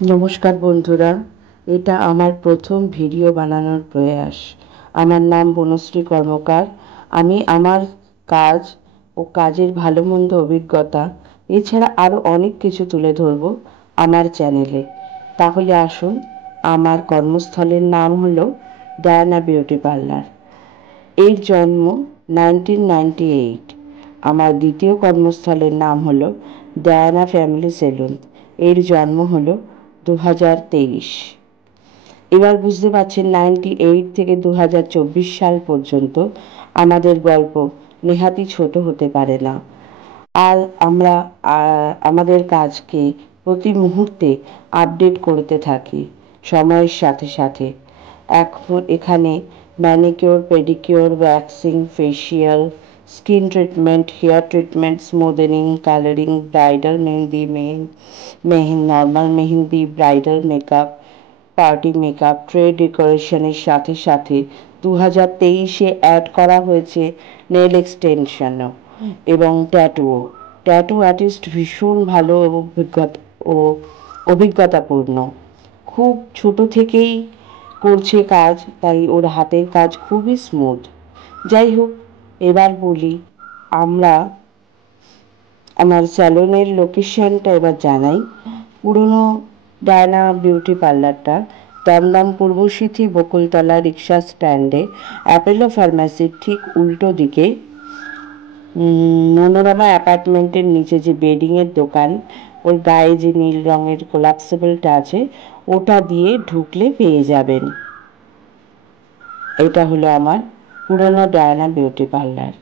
নমস্কার বন্ধুরা, এটা আমার প্রথম ভিডিও বানানোর প্রয়াস। আমার নাম বনশ্রী কর্মকার। আমি আমার কাজ ও কাজের ভালো মন্দ অভিজ্ঞতা এছাড়া আরও অনেক কিছু তুলে ধরব আমার চ্যানেলে। তাহলে আসুন, আমার কর্মস্থলের নাম হলো ডায়ানা বিউটি পার্লার। এর জন্ম 1998। আমার দ্বিতীয় কর্মস্থলের নাম হলো ডায়ানা ফ্যামিলি সেলুন। এর জন্ম হলো 2023। এবার বুঝতে পারছেন 98 থেকে 2024 সাল পর্যন্ত আমাদের গল্প নেহাতই ছোট হতে পারে না। আর আমরা আমাদের কাজকে প্রতি মুহূর্তে আপডেট করতে থাকি সময়ের সাথে সাথে। এখন এখানে manicure, pedicure, waxing, facial, skin treatment, hair treatment, smoothening, colouring, bridal mehndi, normal mehndi, bridal makeup, party makeup, tray ডেকোরেশনের সাথে সাথে 2023-এ অ্যাড করা হয়েছে নেল এক্সটেনশনও এবং ট্যাটুও। ট্যাটু আর্টিস্ট ভীষণ ভালো অভিজ্ঞতাপূর্ণ। খুব ছোট থেকেই করছে কাজ, তাই ওর হাতের কাজ খুবই স্মুথ। যাই হোক, এবার বলি আমরা আমার স্যালনের লোকেশনটা এবার জানাই। পুরনো ডায়না বিউটি পার্লারটা দমদম পূর্বসিথি বকুলতলা রিক্সা স্ট্যান্ডে অ্যাপেলো ফার্মেসির ঠিক উল্টো দিকে মনোরমা অ্যাপার্টমেন্টের নিচে যে বেডিংয়ের দোকান, ওর গায়ে যে নীল রঙের কোলাপসেবলটা আছে ওটা দিয়ে ঢুকলে পেয়ে যাবেন। এটা হলো আমার পুরনো ডায়না বিউটি পার্লার।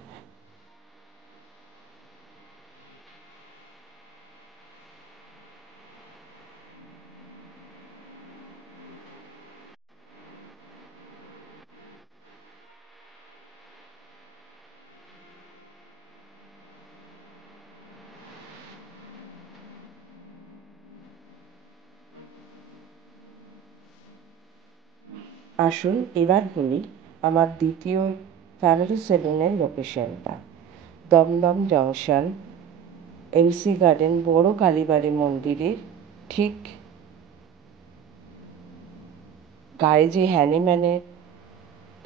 আসুন এবার বলি আমার দ্বিতীয় ফ্যামিলি সেলুনের লোকেশনটা। দমদম জংশন, এমসি গার্ডেন, বড় কালীবাড়ি মন্দিরের ঠিক গায়ে যে হ্যানিম্যানের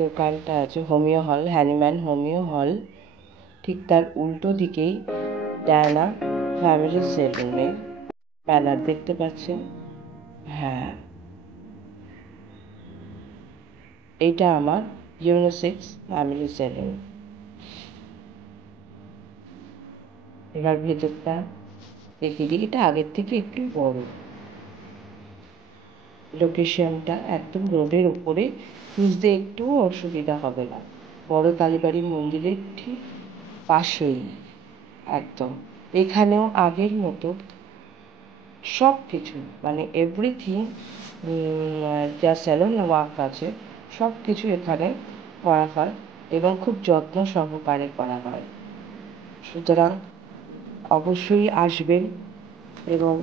দোকানটা আছে, হোমিও হল, হ্যানিম্যান হোমিও হল, ঠিক তার উল্টো দিকেই ডায়ানা ফ্যামিলি সেলুনের ব্যানার দেখতে পাচ্ছেন। হ্যাঁ, এইটা আমার ইউনিসেক্স ফ্যামিলি সেলুন। এবার ভেতরটা দেখে দিই, এটা আগের থেকে একটু বড়। লোকেশনটা একদম রোডের উপরে, খুঁজতে একটুও অসুবিধা হবে না। বড় কালীবাড়ি মন্দিরের ঠিক পাশেই একদম। এখানেও আগের মতো সব কিছু মানে এভরিথিং, যা স্যালন ওয়ার্ক আছে সব কিছু এখানে করা হয় এবং খুব যত্ন সহকারে করা হয়। সুতরাং অবশ্যই আসবেন এবং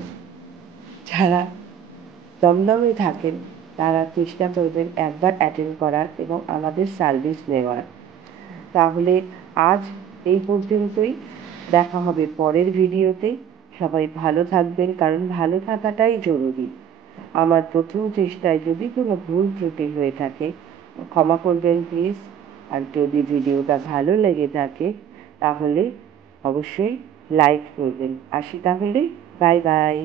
যারা দমদমে থাকেন তারা চেষ্টা করবেন একবার অ্যাটেন্ড করার এবং আমাদের সার্ভিস নেওয়ার। তাহলে আজ এই পর্যন্তই, দেখা হবে পরের ভিডিওতে। সবাই ভালো থাকবেন, কারণ ভালো থাকাটাই জরুরি। আমার প্রথম চেষ্টায় যদি কোনো ভুল ত্রুটি হয়ে থাকে ক্ষমা করবেন প্লিজ। আর যদি ভিডিওটা ভালো লেগে থাকে তাহলে অবশ্যই লাইক করবেন। আসি তাহলে, বাই বাই।